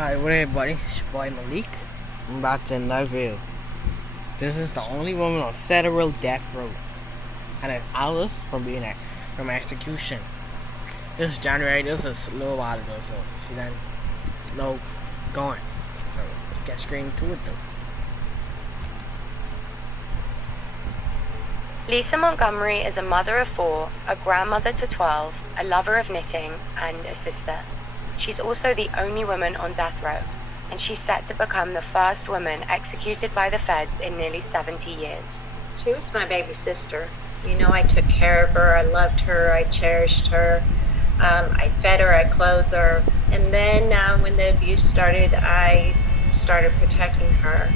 Hi, what up, everybody? It's your boy Malik. I'm about to Knoxville. This is the only woman on federal death row, and it's hours from execution. This is January. This is a little while ago, so she done gone. So let's get straight into it, though. Lisa Montgomery is a mother of 4, a grandmother to 12, a lover of knitting, and a sister. She's also the only woman on death row, and she's set to become the first woman executed by the feds in nearly 70 years. She was my baby sister. You know, I took care of her, I loved her, I cherished her. I fed her, I clothed her. And then when the abuse started, I started protecting her.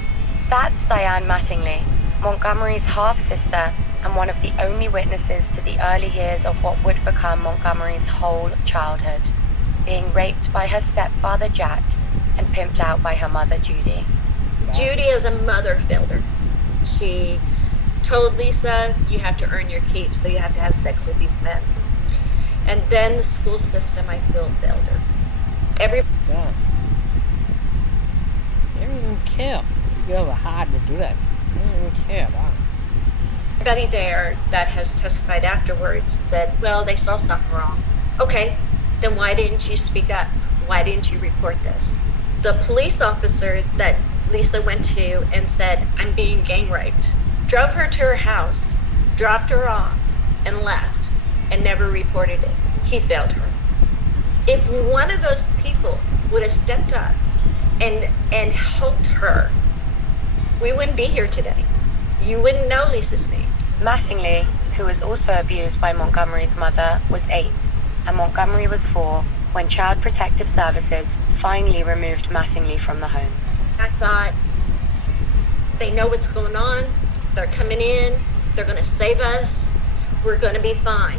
That's Diane Mattingly, Montgomery's half-sister and one of the only witnesses to the early years of what would become Montgomery's whole childhood, being raped by her stepfather Jack and pimped out by her mother Judy. Judy as a mother failed her. She told Lisa, you have to earn your keep, so you have to have sex with these men. And then the school system, I feel, failed her. God. They don't even care. You ever hard to do that. They don't even care about it. Everybody there that has testified afterwards said, well, they saw something wrong. Okay, then why didn't you speak up? Why didn't you report this? The police officer that Lisa went to and said, I'm being gang raped, drove her to her house, dropped her off, and left, and never reported it. He failed her. If one of those people would have stepped up and helped her, we wouldn't be here today. You wouldn't know Lisa's name. Mattingly, who was also abused by Montgomery's mother, was 8, and Montgomery was 4 when Child Protective Services finally removed Mattingly from the home. I thought, they know what's going on. They're coming in. They're going to save us. We're going to be fine.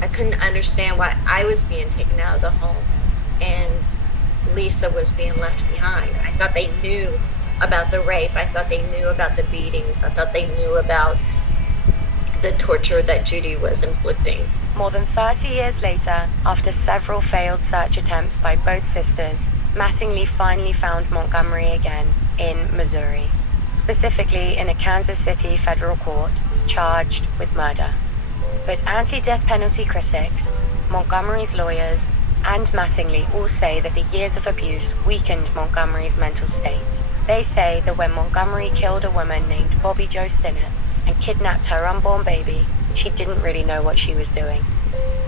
I couldn't understand why I was being taken out of the home and Lisa was being left behind. I thought they knew about the rape. I thought they knew about the beatings. I thought they knew about the torture that Judy was inflicting. More than 30 years later, after several failed search attempts by both sisters, Mattingly finally found Montgomery again in Missouri, specifically in a Kansas City federal court, charged with murder. But anti-death penalty critics, Montgomery's lawyers, and Mattingly all say that the years of abuse weakened Montgomery's mental state. They say that when Montgomery killed a woman named Bobby Jo Stinnett and kidnapped her unborn baby, she didn't really know what she was doing.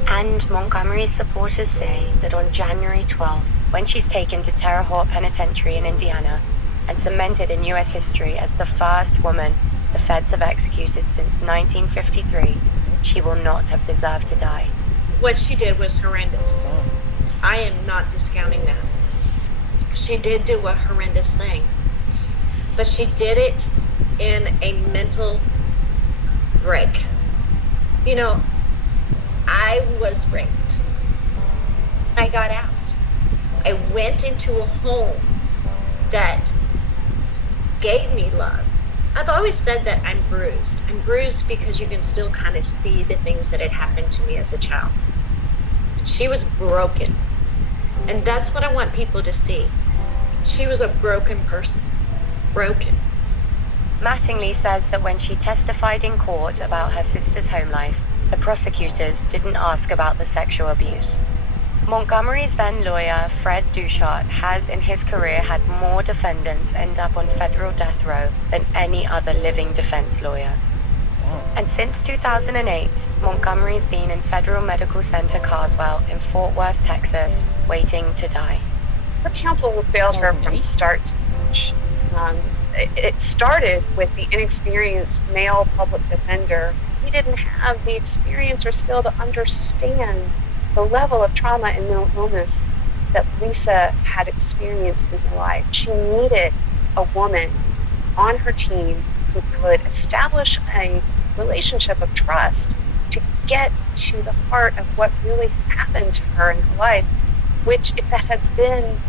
And Montgomery's supporters say that on January 12th, when she's taken to Terre Haute Penitentiary in Indiana and cemented in U.S. history as the first woman the feds have executed since 1953, she will not have deserved to die. What she did was horrendous. I am not discounting that. She did do a horrendous thing, but she did it in a mental break. You know, I was raped. I got out. I went into a home that gave me love. I've always said that I'm bruised. I'm bruised because you can still kind of see the things that had happened to me as a child. But she was broken. And that's what I want people to see. She was a broken person. Broken. Mattingly says that when she testified in court about her sister's home life, the prosecutors didn't ask about the sexual abuse. Montgomery's then lawyer, Fred Duchart, has in his career had more defendants end up on federal death row than any other living defense lawyer. And since 2008, Montgomery's been in Federal Medical Center Carswell in Fort Worth, Texas, waiting to die. Her counsel failed her from start to finish. It started with the inexperienced male public defender. He didn't have the experience or skill to understand the level of trauma and mental illness that Lisa had experienced in her life. She needed a woman on her team who could establish a relationship of trust to get to the heart of what really happened to her in her life, which if that had been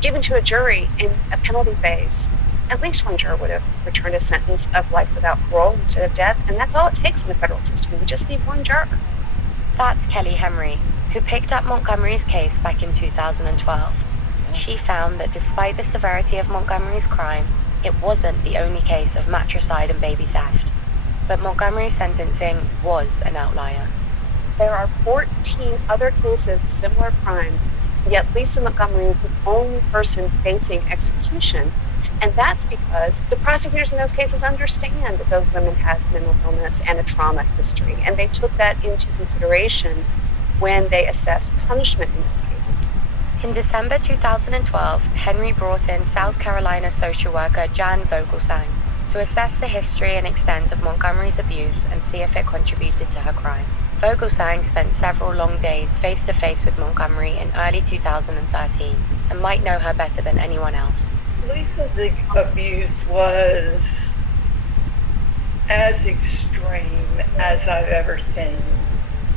given to a jury in a penalty phase, at least one juror would have returned a sentence of life without parole instead of death, and that's all it takes in the federal system. We just need one juror. That's Kelly Henry, who picked up Montgomery's case back in 2012. she found that despite the severity of Montgomery's crime, it wasn't the only case of matricide and baby theft. But Montgomery's sentencing was an outlier. There are 14 other cases of similar crimes, yet Lisa Montgomery is the only person facing execution. And that's because the prosecutors in those cases understand that those women had mental illness and a trauma history, and they took that into consideration when they assessed punishment in those cases. In December 2012, Henry brought in South Carolina social worker Jan Vogelsang to assess the history and extent of Montgomery's abuse and see if it contributed to her crime. Vogelsang spent several long days face-to-face with Montgomery in early 2013 and might know her better than anyone else. Lisa's abuse was as extreme as I've ever seen.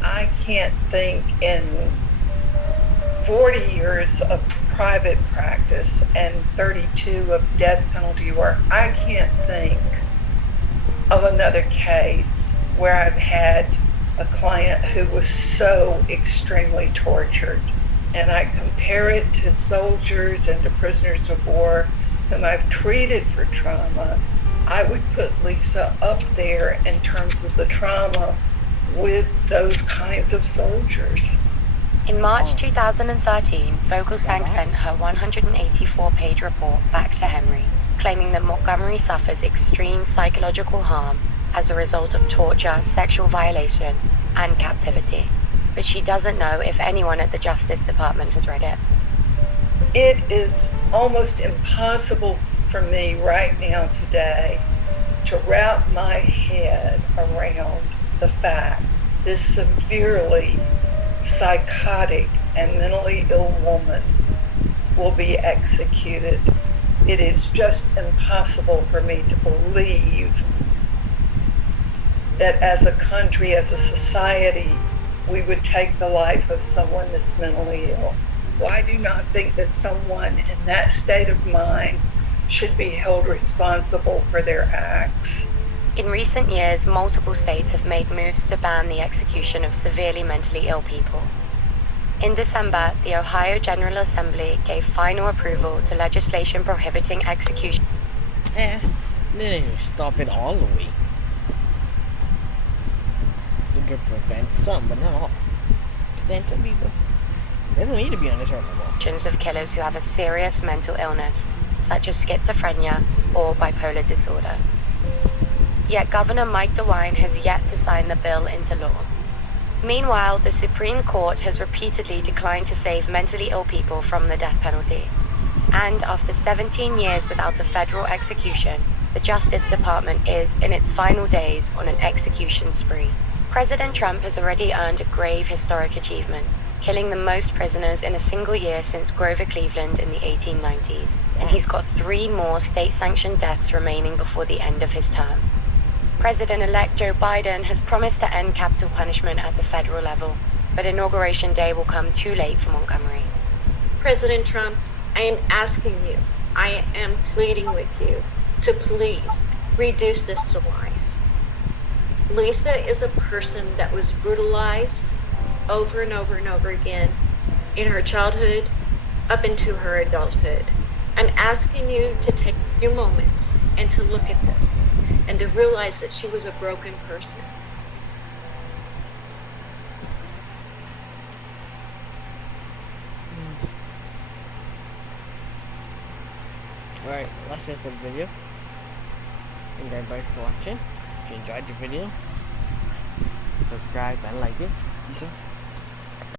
I can't think in 40 years of private practice and 32 of death penalty work, I can't think of another case where I've had a client who was so extremely tortured. And I compare it to soldiers and to prisoners of war whom I've treated for trauma. I would put Lisa up there in terms of the trauma with those kinds of soldiers. In March 2013, Vogelsang sent her 184-page report back to Henry, claiming that Montgomery suffers extreme psychological harm as a result of torture, sexual violation, and captivity. But she doesn't know if anyone at the Justice Department has read it. It is almost impossible for me right now today to wrap my head around the fact this severely psychotic and mentally ill woman will be executed. It is just impossible for me to believe that as a country, as a society, we would take the life of someone that's mentally ill. Well, I do not think that someone in that state of mind should be held responsible for their acts. In recent years, multiple states have made moves to ban the execution of severely mentally ill people. In December, the Ohio General Assembly gave final approval to legislation prohibiting execution. They didn't even stop it all the way. They could prevent some, but not all. Because then some people, they don't need to be on this earth no more. Of killers who have a serious mental illness, such as schizophrenia or bipolar disorder. Yet Governor Mike DeWine has yet to sign the bill into law. Meanwhile, the Supreme Court has repeatedly declined to save mentally ill people from the death penalty. And after 17 years without a federal execution, the Justice Department is in its final days on an execution spree. President Trump has already earned a grave historic achievement, killing the most prisoners in a single year since Grover Cleveland in the 1890s. And he's got 3 more state-sanctioned deaths remaining before the end of his term. President-elect Joe Biden has promised to end capital punishment at the federal level, but Inauguration Day will come too late for Montgomery. President Trump, I am asking you, I am pleading with you to please reduce this to life. Lisa is a person that was brutalized over and over and over again in her childhood up into her adulthood. I'm asking you to take a few moments and to look at this and to realize that she was a broken person. Alright, that's it for the video. Thank you everybody for watching. If you enjoyed the video, subscribe and like it. Peace out.